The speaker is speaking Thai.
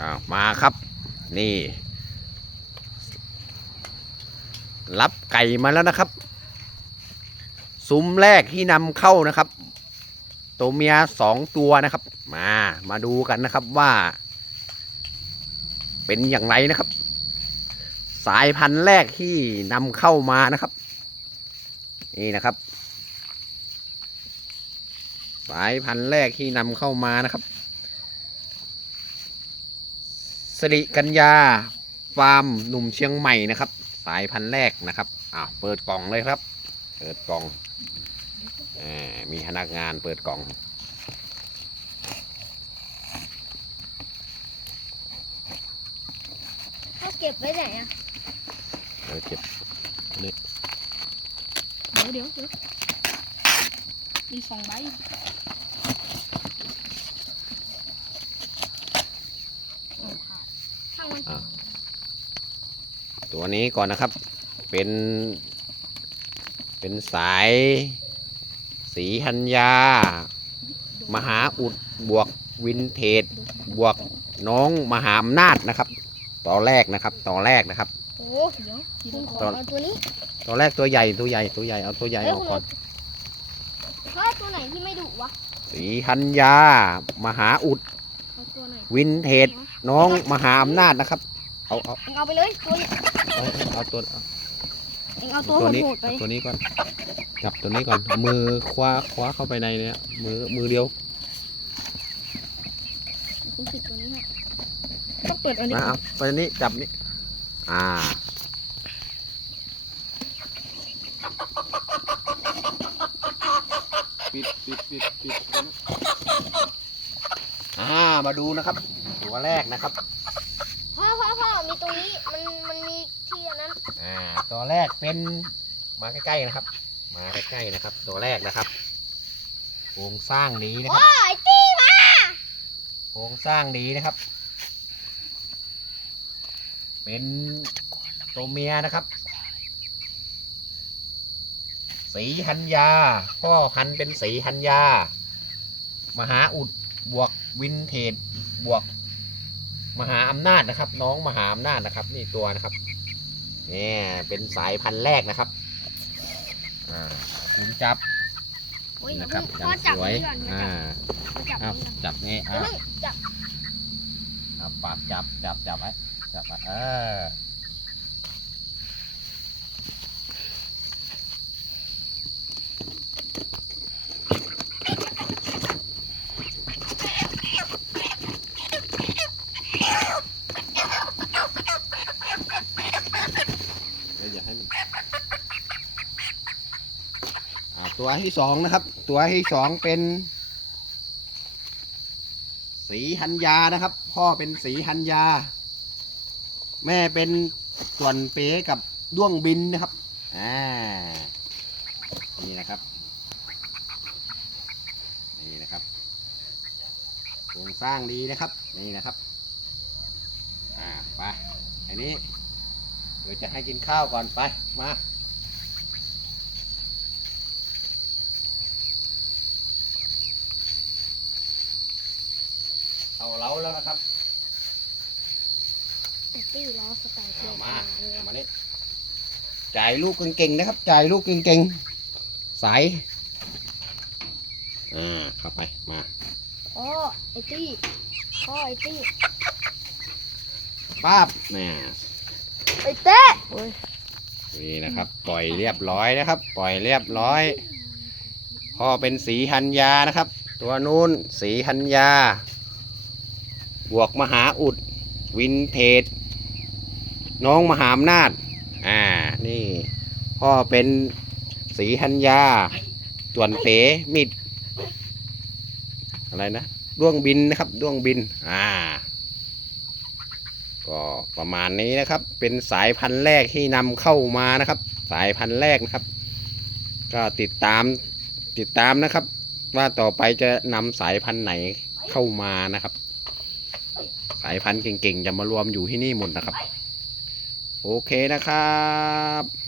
อ้าวมาครับ นี่ รับไก่มาแล้วนะครับ ซุ้มแรกที่นำเข้านะครับ ตัวเมียสองตัวนะครับ มามาดูกันนะครับว่า เป็นอย่างไรนะครับ สายพันธุ์แรกที่นำเข้ามานะครับ นี่นะครับ สายพันธุ์แรกที่นำเข้ามานะครับ สิริกัญญาฟาร์มหนุ่มเชียงใหม่นะครับ สายพันธุ์แรกนะครับอ้าวเปิดกล่องเลยครับ เปิดกล่องอามีพนักงานเปิดกล่องเขาเก็บไว้ไหนอะเดี๋ยวเก็บเดี๋ยวเดี๋ยวเดี๋ยวมีสองใบโอ้ขาดช่างมัน ตัวนี้ก่อนนะครับ เป็น เป็นสาย สีหัญญา มหาอุดบวกวินเทจบวกน้องมหาอำนาจนะครับต่อแรกนะครับต่อแรกนะครับโอ้เดี๋ยวทีคุละณคขอนเอาตัวนี้ตัวแรกตัวใหญ่ตัวใหญ่ตัวใหญ่เอาตัวใหญ่เอ้ยออกคุณก่อนเขาเอาตัวไหนที่ไม่ดุวะสีหัญญามหาอุดเอาตัวไหนวินเทจ น้องมหาอำนาจนะครับ เอาเอาเอ็งเอาไปเลยตัวนี้เอาเอาตัวเอาเอ็งเอาตัวตัวนี้โหดๆไปเอาตัวนี้ก่อน จับตัวนี้ก่อนเอามือคว้าคว้าเข้าไปในเนี่ยมือมือเดียวคุณปิดตัวนี้ให้ต้องเปิดอันนี้นะเอาไปนี้จับนี่อ่า ปิดปิดปิดปิดอ่ามาดูนะครับ ตัวแรกนะครับ พ่อพ่อพ่อมีตรงนี้มันมันมีที่อันนั้นอ่า ตัวแรกเป็นมาใกล้ๆนะครับ มาใกล้ๆนะครับ ตัวแรกนะครับโครงสร้างดีนะครับไอ้ตี้มาโครงสร้างดีนะครับ เป็นตัวเมียนะครับ สีหัญญาพ่อพันธุ์เป็นสีหัญญามหาอุดบวกวินเทจบวก มหาอำนาจนะครับ น้องมหาอำนาจนะครับ นี่ตัวนะครับเนี่ยเป็นสายพันธุ์แรกนะครับอ่าคุณจับโอ้ยอย่านะคเพิ่รับงพ่อจับสวยนี่ก่อนพ่ออ่าจับพ่อจับเอานี่ก่อนจับนี่อย่าอ่าเพิ่งจับ เอาปากจับจับจับไว้จับไว้เออ เดี๋ยวอย่าให้มันอ่า ตัวที่สองนะครับ ตัวที่สองเป็น สีหัญญานะครับ พ่อเป็นสีหัญญาแม่เป็นส่วนเป๋กับด้วงบินนะครับอ่านี่นะครับนี่นะครับโครงสร้างดีนะครับนี่นะครับอ่าไปอันนี้เดี๋ยวจะให้กินข้าวก่อนไปมา เอาเล้าแล้วนะครับไอ้ตี้ล้อสไตล์เปลี่ยเอานมาเลยเอามานี่จ่ายลูกเก่งๆนะครับ จ่ายลูกเก่งๆสายอ่าเข้าไปมาพ่อไอ้ตี้พ่อไอ้ตี้ป้าบเนี่ยไอ้เต้โอ้ยนี่นะครับ ปล่อยเรียบร้อยนะครับ ปล่อยเรียบร้อยพ่อเป็นสีหัญญานะครับ ตัวนู้นสีหัญญา บวกมหาอุด วินเทจ น้องมหาอำนาจ อ่า นี่ พ่อเป็นสีหัญญาส่วนเป๋มิด อะไรนะด้วงบินนะครับด้วงบิน อ่า ก็ประมาณนี้นะครับ เป็นสายพันธุ์แรกที่นำเข้ามานะครับ สายพันธุ์แรกนะครับ ก็ติดตามติดตามนะครับ ว่าต่อไปจะนำสายพันธุ์ไหนเข้ามานะครับ สายพันธุ์เก่งๆ จะมารวมอยู่ที่นี่หมดนะครับ โอเคนะครับ